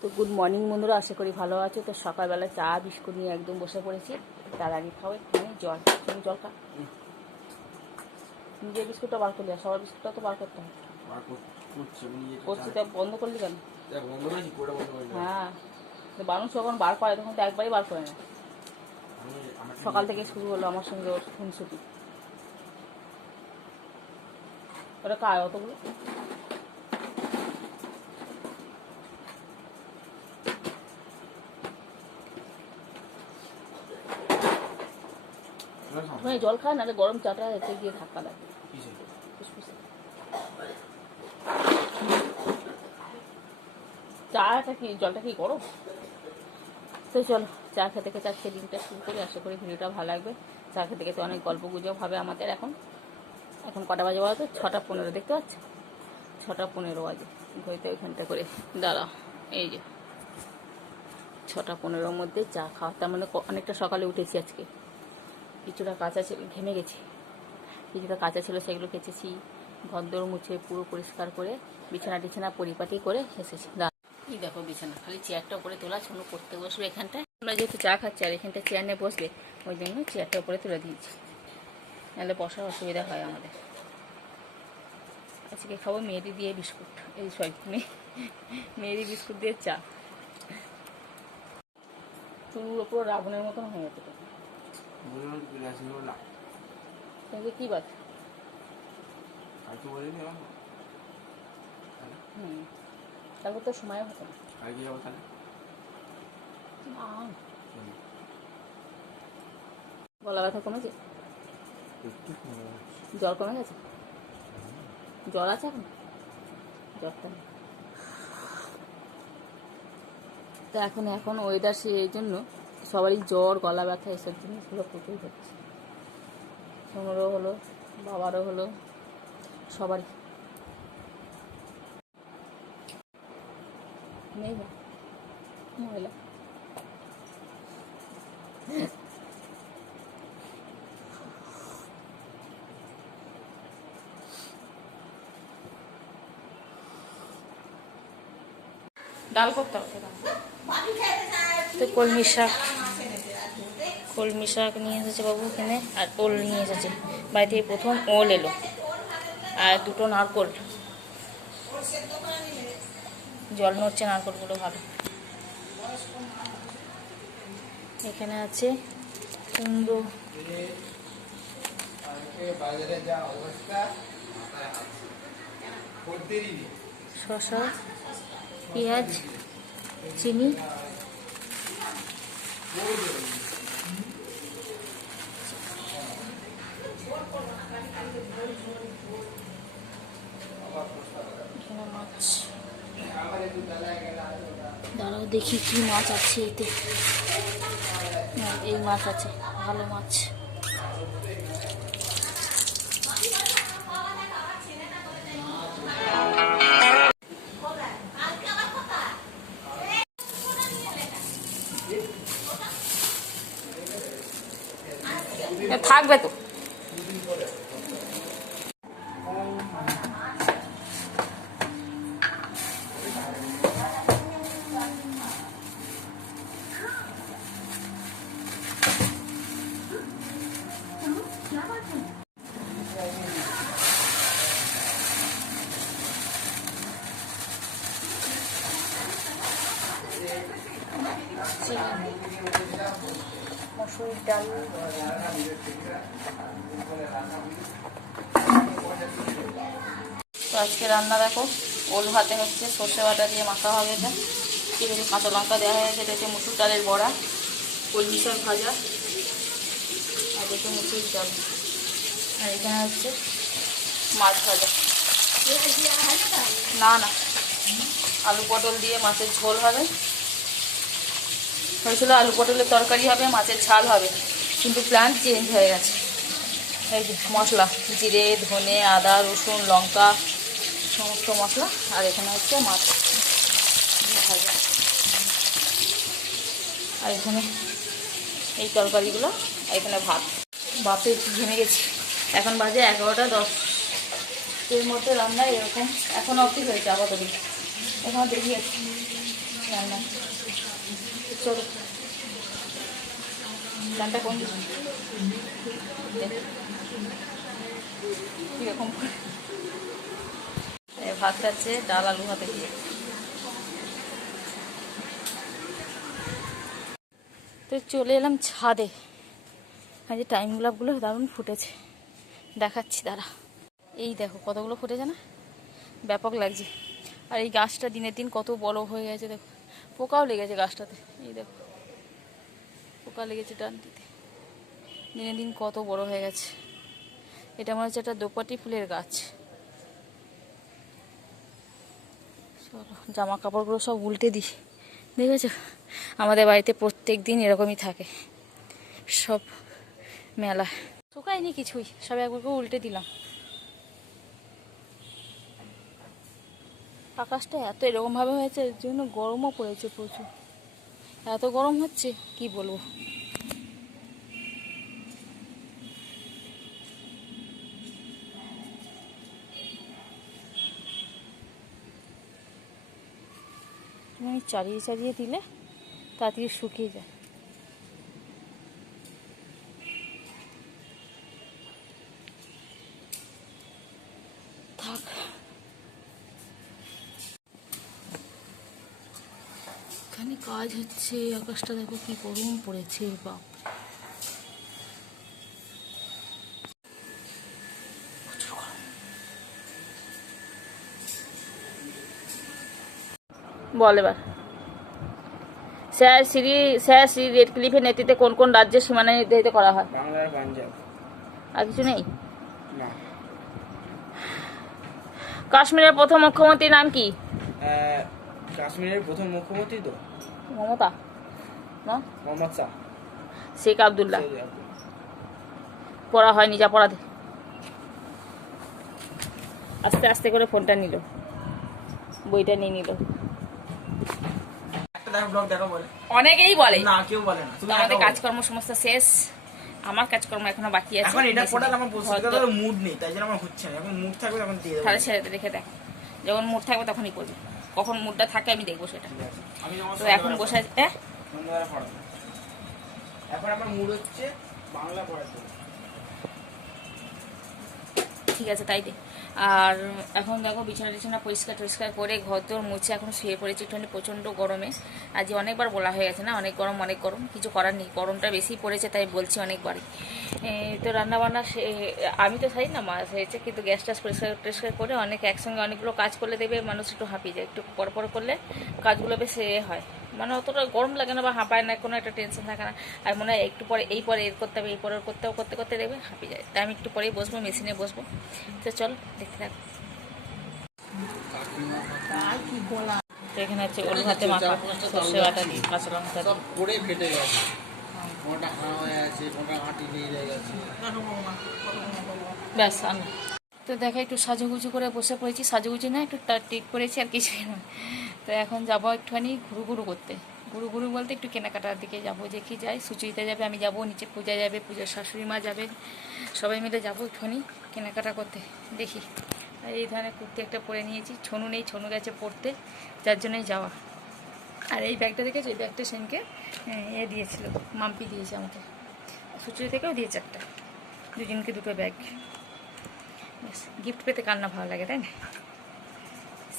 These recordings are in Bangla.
তো গুড মর্নিং বন্ধুরা, আশা করি ভালো আছো। তো সকালবেলা চা বিস্কুট নিয়ে একদম বসে পড়েছি। তার আগে খাও একটুখানি জল, জল খা। নিজের বিস্কুটটা বার করলি, আর সবার বিস্কুটটা তো বার করতে হবে। করছি তা বন্ধ করলি কেন? হ্যাঁ, বানুষ যখন বার করে তখন তো একবারই বার করে না। সকাল থেকে শুরু হলো আমার সঙ্গে ওর খুনসুটি। ওটা কার অতগুলো? তুমি জল খায় না, গরম চাটা এতে গিয়ে ধাক্কা লাগে। চাটা কি, জলটা কি গরম? তো চলো চা খেতে খেতে আজকে দিনটা শুরু করি। আশা করি ভিডিওটা ভালো লাগবে। চা খেতে খেতে অনেক গল্প গুজব হবে আমাদের। এখন কটা বাজে বলো তো? 6:15। দেখতে পাচ্ছ? 6:15 বাজে। ঘড়িতে ওইখানটা করে দাঁড়া। এই যে 6:15 মধ্যে চা খাওয়া। তার মানে অনেকটা সকালে উঠেছি আজকে। কিছুটা কাঁচা ছিল, ঘেমে গেছি। কিছুটা কাঁচা ছিল, সেগুলো কেচেছি। ঘরদোর মুছে পুরো পরিষ্কার করে বিছানা টিছানা পরিপাটি করে এসেছি। এই দেখো বিছানা, খালি চেয়ারটা উপরে তোলা, ছোনো পড়তে বসবে এখানটায়। আমরা যেহেতু চা খাচ্ছি আর এখানটা চেয়ার নিয়ে বসবে, ওই জন্য চেয়ারটা উপরে তুলে দিয়েছি, নাহলে বসার অসুবিধা হয় আমাদের। আজকে খাবো মেরি দিয়ে বিস্কুট, এই সরি মেরি বিস্কুট দিয়ে চা। চুলগুলো পুরো রাবণের মতন হয়ে গেছে। কি বাদ? তারপর তো সময় হতো না। গলা ব্যথা কমেছে? জ্বর কমে গেছে? জ্বর আছে এখন? জ্বরটা নেই তো এখন ওয়েদার এই জন্য সবারই জ্বর, গলা ব্যথা, এসব জিনিসগুলো প্রচুর হচ্ছে। সোনারও হলো, বাবারও হলো, সবারই। নেই মহিলা ডাল করতে হবে। তো কলমি শাক নিয়ে এসেছে বাবু এখানে, আর ওল নিয়ে এসেছে বাড়ি থেকে। প্রথম ওল এলো আর দুটো নারকোল। জল নড়ছে নারকোলগুলো, ভালো। এখানে আছে কুমড়ো, শসা, পেঁয়াজ, চিনি, এখানে মাছ। দাঁড়াও দেখি কি মাছ আছে এতে। এই মাছ আছে, ভালো মাছ। থাকবে তো। মসুর ডাল, তো আজকে রান্না দেখো, ওল ভাতে হচ্ছে, সর্ষে বাটা দিয়ে মাখা হবে। এটা কিছু কাঁচা লঙ্কা দেওয়া হয়েছে। এটা হচ্ছে মুসুর ডালের বড়া, কলমি শাক ভাজা, আর হচ্ছে মুসুর ডাল। আর এখানে হচ্ছে মাছ ভাজা। না না, আলু পটল দিয়ে মাছের ঝোল হবে। হয়েছিল আলু পটলের তরকারি হবে, মাছের ঝাল হবে, কিন্তু প্ল্যান চেঞ্জ হয়ে গেছে। এই যে মশলা, জিরে, ধনে, আদা, রসুন, লঙ্কা, সমস্ত মশলা। আর এখানে হচ্ছে মাছ ভাজা। আর এখানে এই তরকারিগুলো, আর এখানে ভাত। ভাতে একটু ঘেমে গেছি। এখন বাজে 11:10। এর মধ্যে রান্না এরকম এখন অবধি হয়েছে আপাতত। এখন দেখি আছে রান্না চলো ডালটা কোন কীরকম ভাত খাচ্ছে ডাল আলু ভাতে দিয়ে। তো চলে এলাম ছাদে। যে টাইম গোলাপগুলো দারুণ ফুটেছে, দেখাচ্ছি দাঁড়া। এই দেখো কতগুলো ফুটেছে না, ব্যাপক লাগছে। আর এই গাছটা দিনের দিন কত বড় হয়ে গেছে দেখো, পোকাও লেগেছে গাছটাতে। এই দেখো পোকা লেগেছে ডানটিতে, দিনের দিন কত বড় হয়ে গেছে। এটা মনে হচ্ছে একটা দোপাটি ফুলের গাছ। চলো জামা কাপড়গুলো সব উল্টে দিই। দেখেছো আমাদের বাড়িতে প্রত্যেক দিন এরকমই থাকে, সব মেলা শুকায়নি কিছুই, সব একবার করে উল্টে দিলাম। আকাশটা এত এরকমভাবে হয়েছে, এর জন্য গরমও পড়েছে প্রচুর। এত গরম হচ্ছে কি বলবো। আমি চালিয়ে চালিয়ে দিলে তাড়াতাড়ি শুকিয়ে যায়। থাক এখানে কাজ হচ্ছে, আকাশটা দেখো কি গরম পড়েছে বাপ। বল এবার, স্যার শ্রী রেডক্লিফের নেতৃত্বে কোন কোন রাজ্যের সীমানা নির্ধারিত করা হয়? বাংলার পাঞ্জাব। আর কিছু নেই? না। কাশ্মীরের প্রথম মুখ্যমন্ত্রীর নাম কি? কাশ্মীরের প্রথম মুখ্যমন্ত্রী তো মমতা না, মোহাম্মদ শাহ। শেখ আবদুল্লাহ। পড়া হয়নি, যা পড়া দে। আস্তে আস্তে করে ফোনটা নিল, বইটা নিয়ে নিল। অনেকেই বলে, না কেউ বলে না। আমাদের কাজকর্ম সমস্ত শেষ, আমার কাজকর্ম এখনো বাকি আছে। এখন এটা পড়ার আমার বসে মুড নেই, তাই জন্য আমার হচ্ছে না। এখন মুড থাকবে তখন দিয়ে দেব। তাহলে ছেড়ে রেখে দেখ, যখন মুড থাকবে তখনই করবি। কখন মুডটা থাকে আমি দেখবো সেটা। তো এখন বসে আছে। এখন আমার মুড হচ্ছে বাংলা পড়ার জন্য। ঠিক আছে তাই দে। আর এখন দেখো বিছানা টিছানা পরিষ্কার টরিষ্কার করে ঘর দোর মুছে এখন শুয়ে পড়েছি একটুখানি প্রচণ্ড গরমে। আজ অনেকবার বলা হয়ে গেছে না, অনেক গরম অনেক গরম, কিছু করার নেই, গরমটা বেশি পড়েছে তাই বলছি অনেকবারই। তো রান্নাবান্না আমি তো চাই না মাছ হয়েছে, কিন্তু গ্যাস টাস পরিষ্কার টরিষ্কার করে অনেক একসঙ্গে অনেকগুলো কাজ করলে দেখবে মানুষ একটু হাঁপিয়ে যায়, একটু পর পর করলে কাজগুলো বেশ হয়, মানে অতটা গরম লাগে না বা হাঁপায় না, কোনো একটা টেনশন থাকে না। আর মনে হয় একটু পরে এই পরে এর করতে হবে, এই পরে করতে করতে দেখবে হাঁপিয়ে যায়। তাই আমি একটু পরেই বসবো, মেশিনে বসবো। তো চল দেখতে থাকো। তো এখানে হচ্ছে ওল ভাতে মাখা, সর্ষে বাটা দিয়ে কাঁচা লঙ্কা সব পড়ে ফেটে গেছে, কোনটা হাঁ হয়ে আছে, কোনটা আটি নিয়ে গেছে। ব্যাস আমি তো দেখা একটু সাজুগুজু করে বসে পড়েছি, সাজুগুজু না একটু টিপ করেছি আর কিছুই না। তো এখন যাবো একটুখানি ঘুরু করতে, ঘুরু বলতে একটু কেনাকাটার দিকে যাবো, যে কি যাই, সুচরিতা যাবে, আমি যাবো, নিচে পূজা যাবে, পূজার শাশুড়ি মা যাবে, সবাই মিলে যাবো একটুখানি কেনাকাটা করতে। দেখি আর এই ধরনের কুর্তি একটা পরে নিয়েছি, ছনু নেই, ছনু গেছে পড়তে, যার জন্যই যাওয়া। আর এই ব্যাগটা দেখেছি, এই ব্যাগটা সেনকে দিয়েছিল, মাম্পি দিয়েছে আমাকে, সুচরিতা থেকেও দিয়েছে একটা, দুজনকে দুটো ব্যাগ। গিফট পেতে কার না ভালো লাগে, তাই না?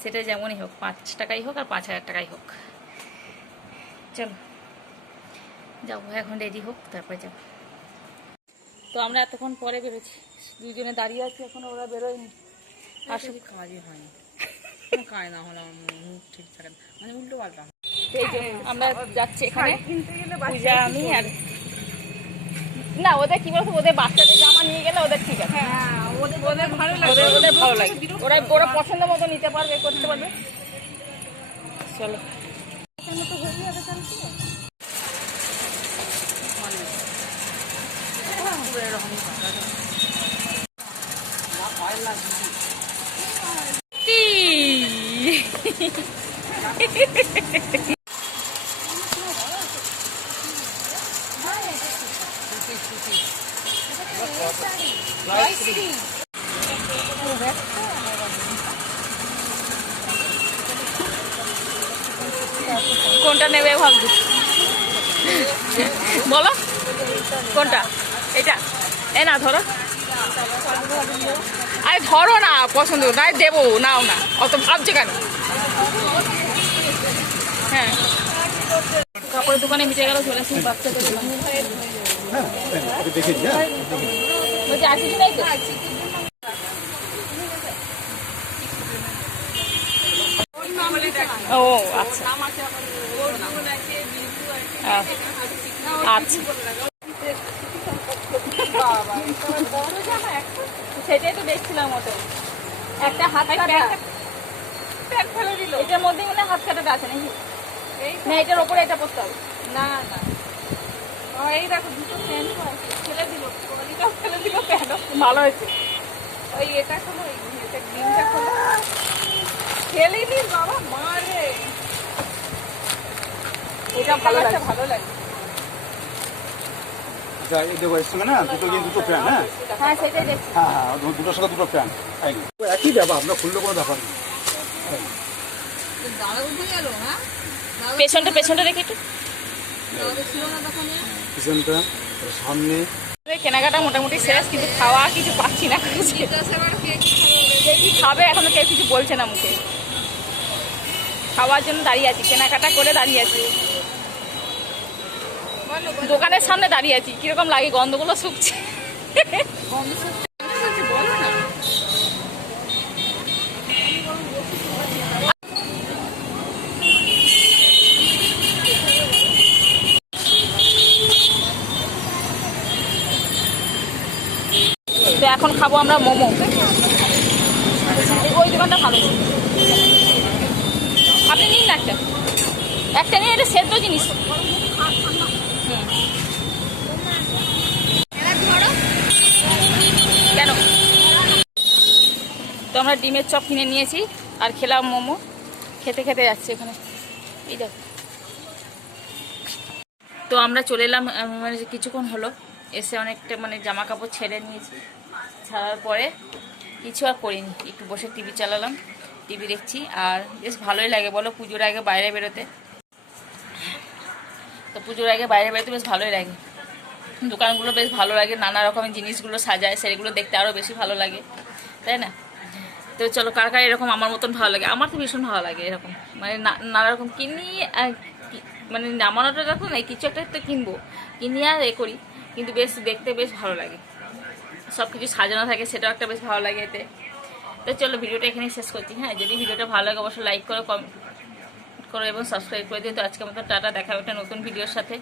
সেটা যেমনই হোক, 5 টাকাই হোক আর 5,000 টাকাই হোক। চলো যাবো, এখন রেডি হোক তারপরে যাবো। তো আমরা এতক্ষণ পরে বেরোচ্ছি, দুজনে দাঁড়িয়ে আছি, এখন ওরা বেরোয়নি। আসলে কাজই হয়নি, কাজ না হলে মুখ ঠিক থাকে না, মানে উল্টো পাল্টা। আমরা যাচ্ছি এখানে পূজা, আমি আর না, ওদের কি বলতো, ওদের বাচ্চাদের জামা নিয়ে গেলে ওদের ঠিক আছে, ওদের ভালো লাগে, ওদের ভালো লাগে, ওরা পছন্দ মতো নিতে পারবে, করতে পারবে। চলো কোনটা নেবে ভাবছি, বলো কোনটা? এটা এ না ধরো, আরে ধরো না, পছন্দ নাই দেবো, নাও না, অত ভাবছে কেন? হ্যাঁ, কাপড়ের দোকানে মিটে গেল, চলে আসি বাচ্চাদের বলছি আসিস নাই তো? ও আচ্ছা আচ্ছা, সেটাই তো দেখছিলাম। ওটা একটা হাত কাটা, এটার মধ্যে মনে হয় হাত কাটাটা আছে নাকি? না, এটার ওপরে এটা পড়তে হবে। না না, এই দেখো দুটো প্যান্ট ফেলে দিল, ফেলে দিল প্যান্ট। ভালো হয়েছে। ওই এটা খোলো, এটা গ্রিনটা খোলো। ফেলে দিন বাবা, মারে। এটা ভালো লাগে, ভালো লাগে। দেখো এসছে না দুটো ফ্যান। হ্যাঁ হ্যাঁ, সেটাই দেখছি। হ্যাঁ হ্যাঁ, দুটোর সাথে দুটো ফ্যান একই ব্যাপার, আমরা খুললে কোনো ব্যাপার নেই। পেছনটা রেখে একটু পিছনটা সামনে। কেনাকাটা মোটামুটি শেষ, কিন্তু খাওয়া কিছু পাচ্ছি না। দেখি খাবে, এখনো কেউ কিছু বলছে না মুখে। খাওয়ার জন্য দাঁড়িয়ে আছি, কেনাকাটা করে দাঁড়িয়ে আছি, দোকানের সামনে দাঁড়িয়ে আছি। কিরকম লাগে, গন্ধগুলো শুকছে। তো এখন খাবো আমরা মোমো। ওই দোকানটা ভালো, আপনি নিন না একটা, একটা নিয়ে, এটা সেদ্ধ জিনিস। কেন? তো আমরা ডিমের চপ কিনে নিয়েছি আর খেলাম মোমো, খেতে খেতে যাচ্ছে এখানে। এই দেখো, তো আমরা চলে এলাম, মানে কিছুক্ষণ হলো এসে, অনেকটা মানে জামা কাপড় ছেড়ে নিয়েছি। ছাড়ার পরে কিছু আর করিনি, একটু বসে টিভি চালালাম, টিভি দেখছি। আর বেশ ভালোই লাগে বলো, পুজোর আগে বাইরে বেরোতে। তো পুজোর আগে বাইরে বেরোতে বেশ ভালোই লাগে, দোকানগুলো বেশ ভালো লাগে, নানা রকমের জিনিসগুলো সাজায়, সেগুলো দেখতে আরও বেশি ভালো লাগে, তাই না? তো চলো, কার কার এরকম আমার মতন ভালো লাগে? আমার তো ভীষণ ভালো লাগে এরকম, মানে নানা রকম কিনি, মানে নামানোটা দেখো না, কিছু একটা তো কিনবো, কিনি আর এ করি, কিন্তু বেশ দেখতে বেশ ভালো লাগে, সব কিছু সাজানো থাকে, সেটাও একটা বেশ ভালো লাগে এতে। তো চলো, ভিডিওটা এখানে শেষ করছি। হ্যাঁ, যদি ভিডিওটা ভালো লাগে অবশ্যই লাইক করো, কমেন্ট করো এবং সাবস্ক্রাইব করে দিও। তো আজকের মতো টাটা, দেখা হবে একটা নতুন ভিডিওর সাথে।